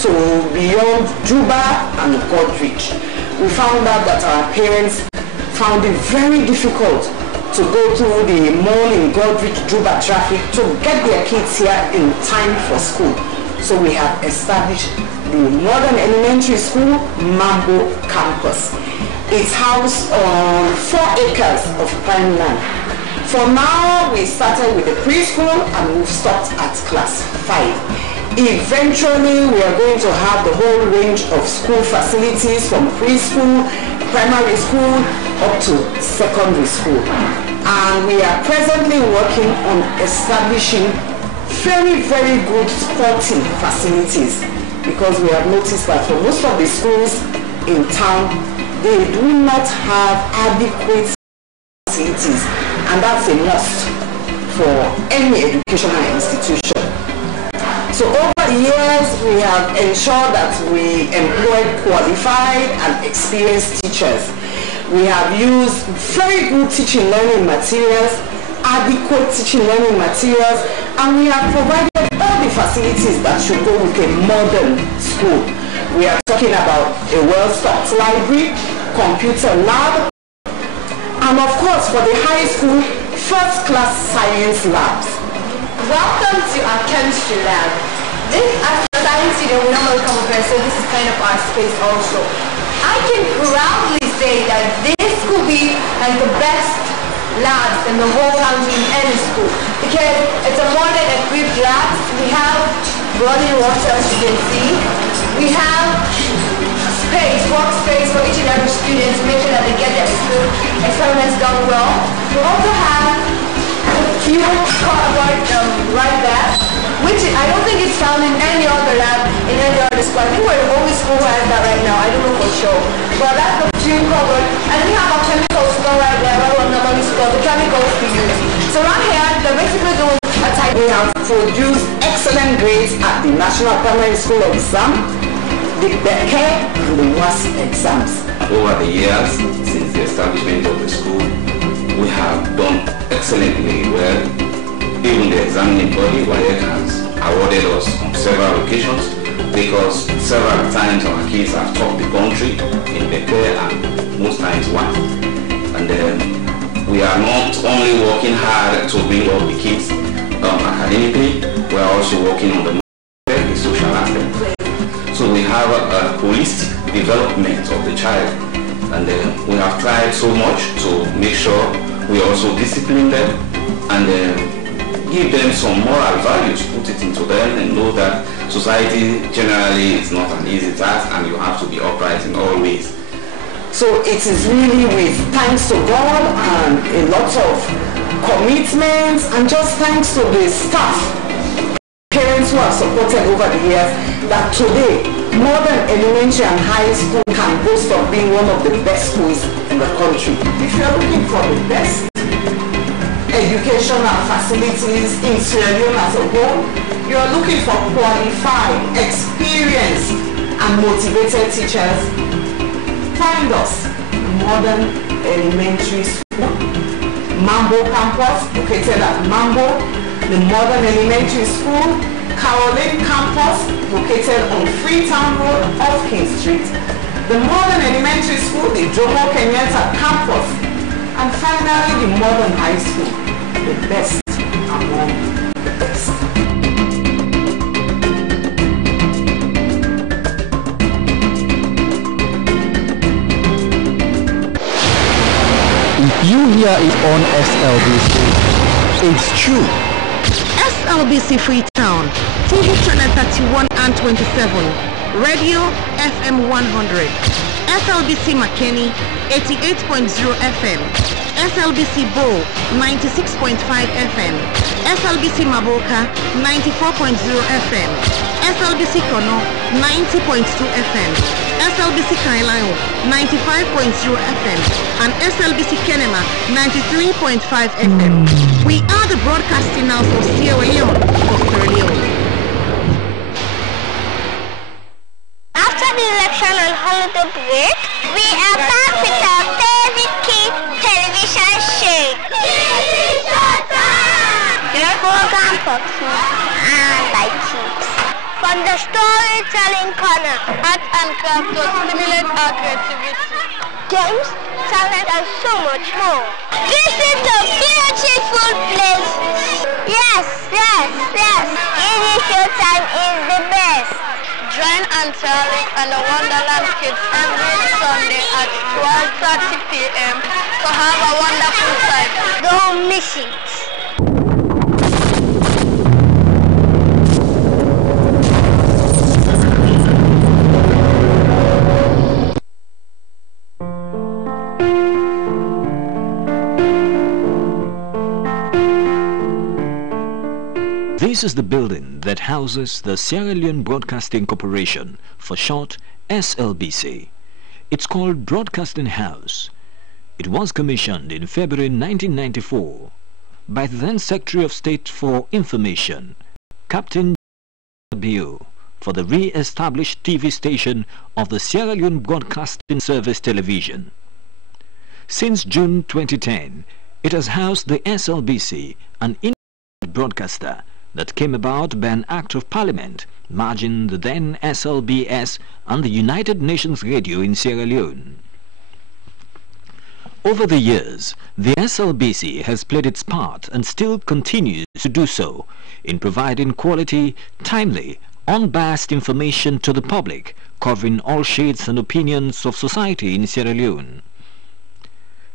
to beyond Juba and Godrich. We found out that our parents found it very difficult to go through the morning Godrich Juba traffic to get their kids here in time for school. So we have established the modern elementary school, Mambo Campus. It's housed on 4 acres of prime land. For now, we started with the preschool and we've stopped at class 5. Eventually, we are going to have the whole range of school facilities from preschool, primary school, up to secondary school. And we are presently working on establishing very, very good sporting facilities, because we have noticed that for most of the schools in town, they do not have adequate facilities, and that's a must for any educational institution. So over the years, we have ensured that we employ qualified and experienced teachers. We have used very good teaching learning materials, adequate teaching learning materials, and we have provided all the facilities that should go with a modern school. We are talking about a well-stocked library, computer lab, and of course for the high school, first-class science labs. Welcome to our chemistry lab. This, as a science student, we normally come up here, so this is kind of our space also. I can proudly say that this could be like the best labs in the whole country in any school, because it's a modern equipped lab. We have running water, as you can see. We have space, workspace for each and every student to make sure that they get their experiments done well. We also have a fuel cupboard right there, which I don't think it's found in any other lab in any other school. I think we're the only school who has that right now. I don't know for sure. But that's the fuel cupboard. And we have a chemical store right there where we normally store the chemicals we use. So right here, they're basically doing a type. We have produced excellent grades at the National Primary School exam, the BECE and the WASP exams. Over the years, since the establishment of the school, we have done excellently well. Even the examining body, WAEC, has awarded us on several occasions, because several times our kids have topped the country in BECE and most times won. And we are not only working hard to bring up the kids academically, we are also working on the social aspect. So we have a holistic development of the child, and we have tried so much to make sure we also discipline them and give them some moral values, put it into them, and know that society generally is not an easy task and you have to be upright in all ways. So it is really with thanks to God and a lot of commitments, and just thanks to the staff, parents who have supported over the years, that today modern elementary and high school can boast of being one of the best schools in the country. If you are looking for the best educational facilities in Sierra Leone as a whole, you are looking for qualified, experienced and motivated teachers, find us. Modern Elementary School, Mambo Campus, located at Mambo, the Modern Elementary School, Caroline Campus, located on Freetown Road off King Street, the Modern Elementary School, the Jomo Kenyatta Campus, and finally the Modern High School, the best among the best. If you hear it on SLBC, it's true. SLBC Freetown, TV channel 31 and 27, radio FM 100, SLBC Makeni 88.0 FM, SLBC Bo 96.5 FM, SLBC Maboka 94.0 FM, SLBC Kono 90.2 FM, SLBC Kailayo 95.0 FM, and SLBC Kenema 93.5 FM. We are the broadcasting house of Sierra Leone for Sierra Leone. After the election and holiday break, we are back with our favorite kid television show. The program for kids and by kids. From the storytelling one corner. Art and craft to stimulate our creativity. Games, talent, and so much more. Visit the beautiful place. Yes. It is your time is the best. Join Angelic and the Wonderland Kids every Sunday at 12:30 p.m. to have a wonderful time. Don't miss it. This is the building that houses the Sierra Leone Broadcasting Corporation, for short SLBC. It's called Broadcasting House. It was commissioned in February 1994 by the then Secretary of State for Information, Captain Tejan, for the re-established TV station of the Sierra Leone Broadcasting Service Television. Since June 2010, it has housed the SLBC, an independent broadcaster that came about by an Act of Parliament merging the then SLBS and the United Nations Radio in Sierra Leone. Over the years, the SLBC has played its part and still continues to do so in providing quality, timely, unbiased information to the public, covering all shades and opinions of society in Sierra Leone.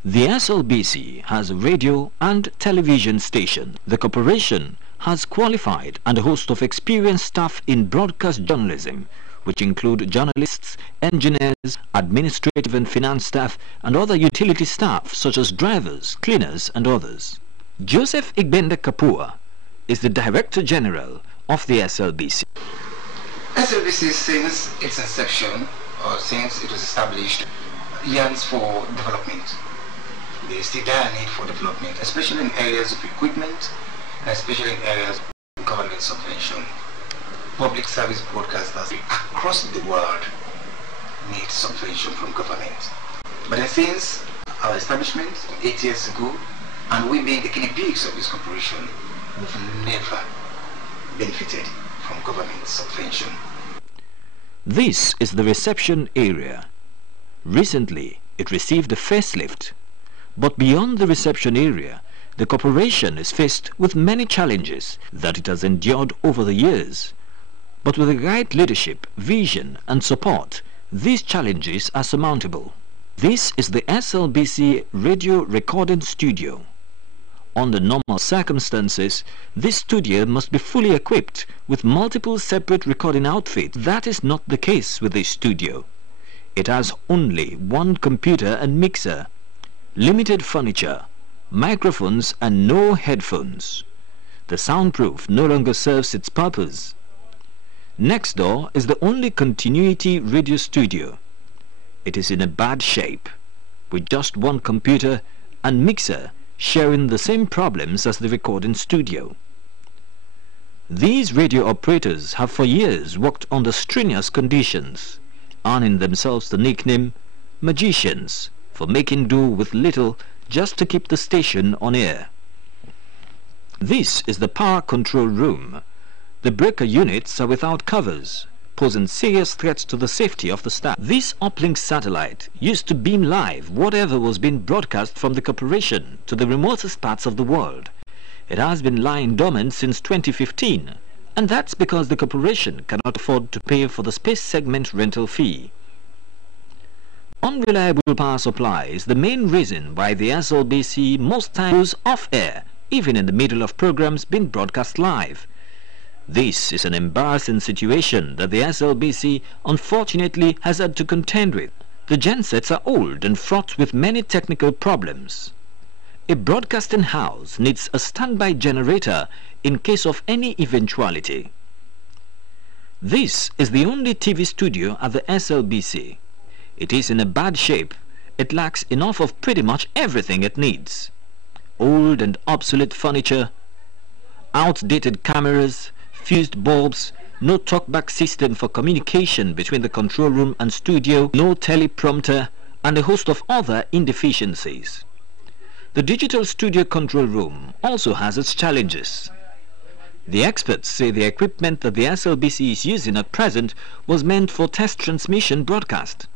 The SLBC has a radio and television station. The corporation has qualified and a host of experienced staff in broadcast journalism, which include journalists, engineers, administrative and finance staff, and other utility staff such as drivers, cleaners, and others. Joseph Igbende Kapua is the Director General of the SLBC. SLBC, since its inception, or since it was established, yearns for development. There is still dire need for development, especially in areas of equipment, and especially in areas of government subvention. Public service broadcasters across the world need subvention from government. But then since our establishment 8 years ago, and we being the guinea pigs of this corporation, we've never benefited from government subvention. This is the reception area. Recently, it received a facelift. But beyond the reception area, the corporation is faced with many challenges that it has endured over the years. But with the right leadership, vision and support, these challenges are surmountable. This is the SLBC radio recording studio. Under normal circumstances, this studio must be fully equipped with multiple separate recording outfits. That is not the case with this studio. It has only one computer and mixer, limited furniture, microphones and no headphones. The soundproof no longer serves its purpose. Next door is the only continuity radio studio. It is in a bad shape, with just one computer and mixer sharing the same problems as the recording studio. These radio operators have for years worked under strenuous conditions, earning themselves the nickname magicians for making do with little just to keep the station on air. This is the power control room. The breaker units are without covers, posing serious threats to the safety of the staff. This uplink satellite used to beam live whatever was being broadcast from the corporation to the remotest parts of the world. It has been lying dormant since 2015, and that's because the corporation cannot afford to pay for the space segment rental fee. Unreliable power supply is the main reason why the SLBC most times goes off-air, even in the middle of programs being broadcast live. This is an embarrassing situation that the SLBC unfortunately has had to contend with. The gensets are old and fraught with many technical problems. A broadcasting house needs a standby generator in case of any eventuality. This is the only TV studio at the SLBC. It is in a bad shape. It lacks enough of pretty much everything it needs. Old and obsolete furniture, outdated cameras, fused bulbs, no talkback system for communication between the control room and studio, no teleprompter, and a host of other inefficiencies. The digital studio control room also has its challenges. The experts say the equipment that the SLBC is using at present was meant for test transmission broadcast.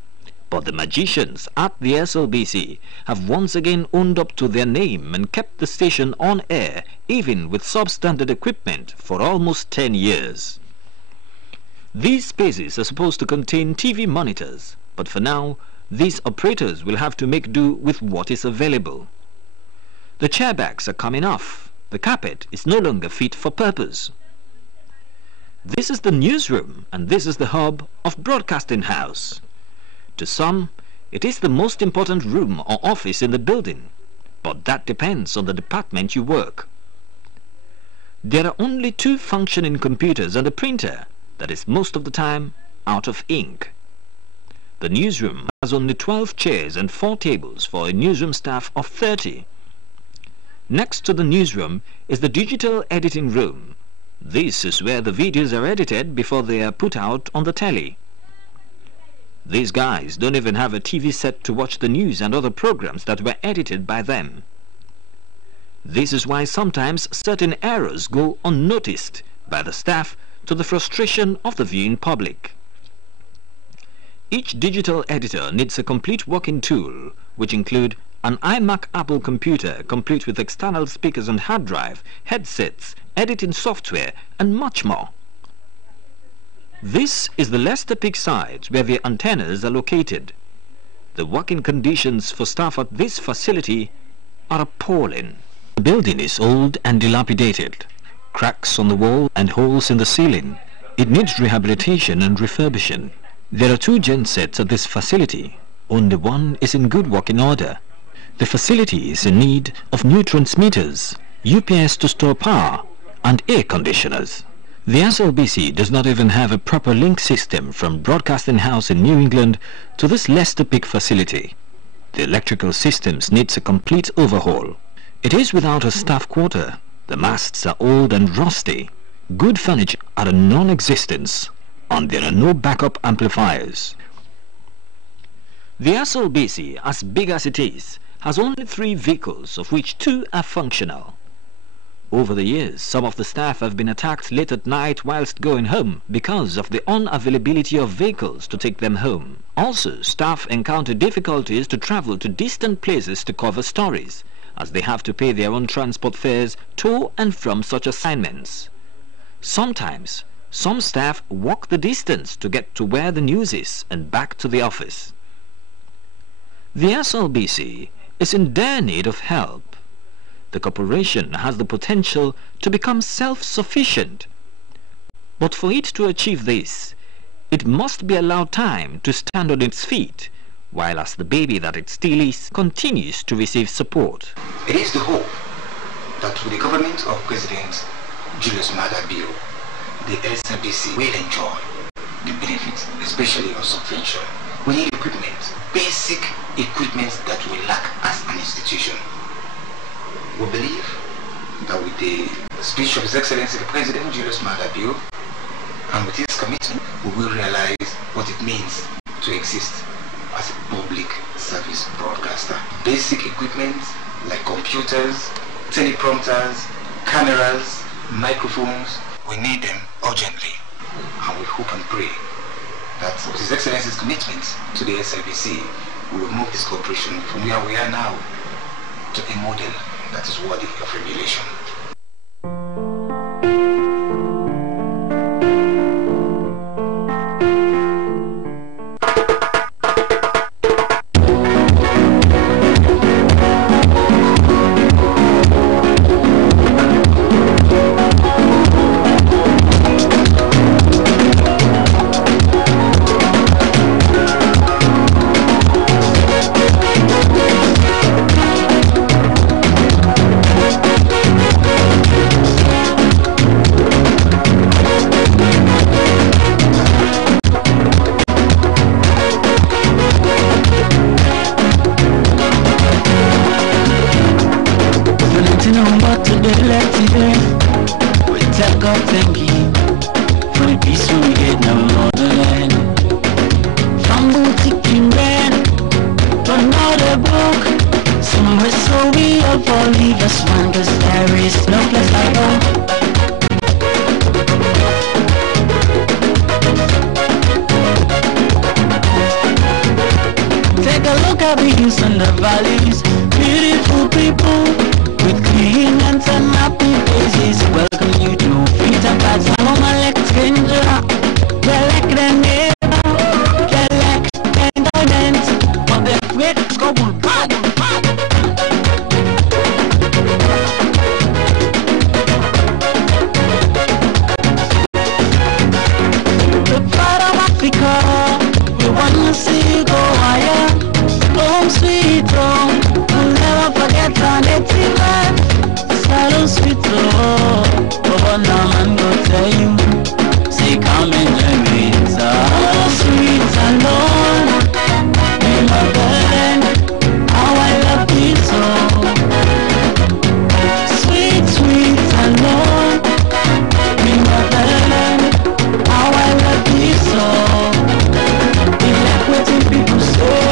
But the magicians at the SLBC have once again owned up to their name and kept the station on air, even with substandard equipment, for almost 10 years. These spaces are supposed to contain TV monitors, but for now, these operators will have to make do with what is available. The chairbacks are coming off. The carpet is no longer fit for purpose. This is the newsroom, and this is the hub of Broadcasting House. To some, it is the most important room or office in the building, but that depends on the department you work. There are only 2 functioning computers and a printer that is most of the time out of ink. The newsroom has only 12 chairs and 4 tables for a newsroom staff of 30. Next to the newsroom is the digital editing room. This is where the videos are edited before they are put out on the telly. These guys don't even have a TV set to watch the news and other programs that were edited by them. This is why sometimes certain errors go unnoticed by the staff, to the frustration of the viewing public. Each digital editor needs a complete working tool, which include an iMac Apple computer complete with external speakers and hard drive, headsets, editing software, and much more. This is the Leicester Peak site where the antennas are located. The working conditions for staff at this facility are appalling. The building is old and dilapidated. Cracks on the wall and holes in the ceiling. It needs rehabilitation and refurbishing. There are 2 gensets at this facility. Only one is in good working order. The facility is in need of new transmitters, UPS to store power, and air conditioners. The SLBC does not even have a proper link system from Broadcasting House in New England to this Leicester Peak facility. The electrical systems needs a complete overhaul. It is without a staff quarter. The masts are old and rusty. Good furniture are a non-existence, and there are no backup amplifiers. The SLBC, as big as it is, has only 3 vehicles, of which 2 are functional. Over the years, some of the staff have been attacked late at night whilst going home because of the unavailability of vehicles to take them home. Also, staff encounter difficulties to travel to distant places to cover stories, as they have to pay their own transport fares to and from such assignments. Sometimes, some staff walk the distance to get to where the news is and back to the office. The SLBC is in dire need of help. The corporation has the potential to become self-sufficient. But for it to achieve this, it must be allowed time to stand on its feet, while as the baby that it still is, continues to receive support. It is the hope that with the government of President Julius Maada Bio, the SLBC will enjoy the benefits, especially on subvention. We need equipment, basic equipment that we lack as an institution. We believe that with the speech of His Excellency the President Julius Maada Bio, and with his commitment, we will realize what it means to exist as a public service broadcaster. Basic equipment like computers, teleprompters, cameras, microphones, we need them urgently, and we hope and pray that with His Excellency's commitment to the SLBC, we will move this corporation from where we are now to a model that is worthy of emulation. hills and the valleys. Beautiful people with clean and happy faces. Welcome you to Freetown Parts. I'm Alexandra. Belek the neighbor. Belek and the dance. Of the great couple. The part of Africa. We want to see you go higher. Home sweet home. We'll never forget our native land. Saddle sweet home. Oh, now man go tell you. Say come and join me. So sweet alone. Be my burden. How I love you so. Sweet, sweet alone. Be my burden. How I love you so. Be like waiting people say.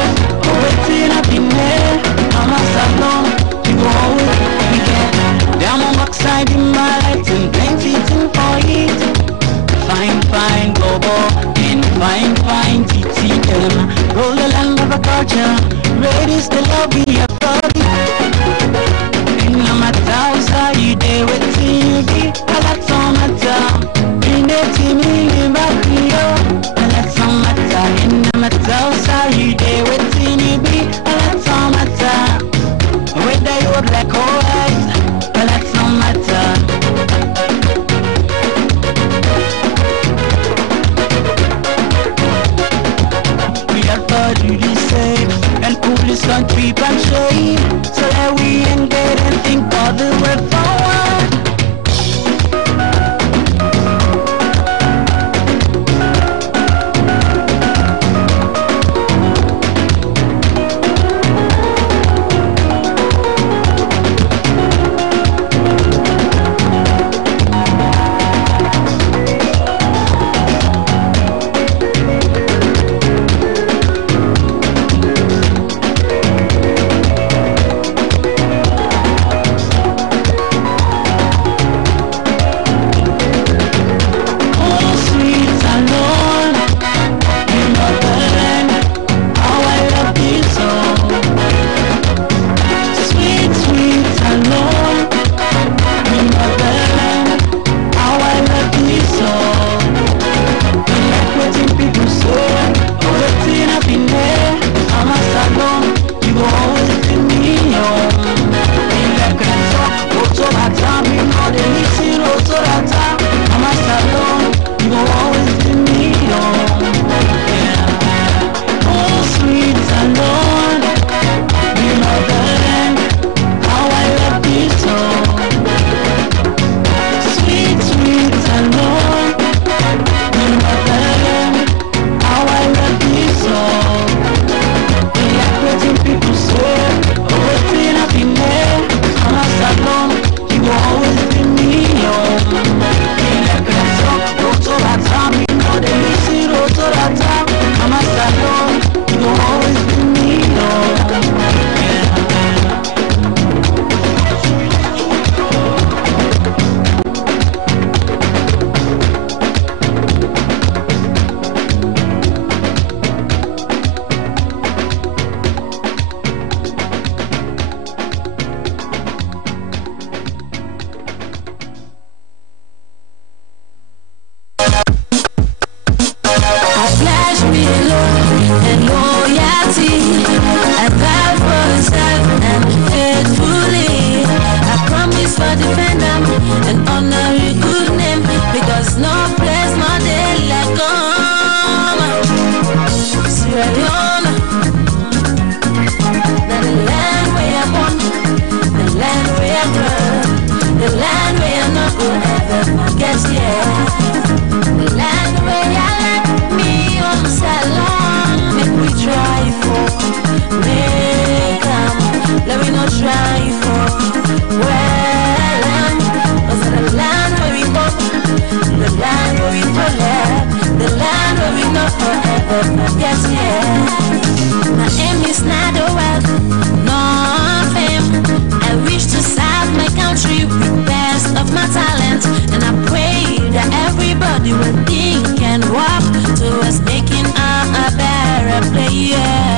Oh, waiting up in there. I'm a salon. You go always be get. Down on backside in my light and plenty thing for it. Fine, fine, global, and fine, fine, TT them. Roll the land of a culture, raise the love we have body. In the matter, you there with TV, I like some matter. In the team, in back here, I like some matter. In the matter, you there with TV, I like some matter. Whether you look like alright, I like some matter. Do the same and pull this country back shade so that we engage and think all the way forward. Everybody will think and walk towards making a better player.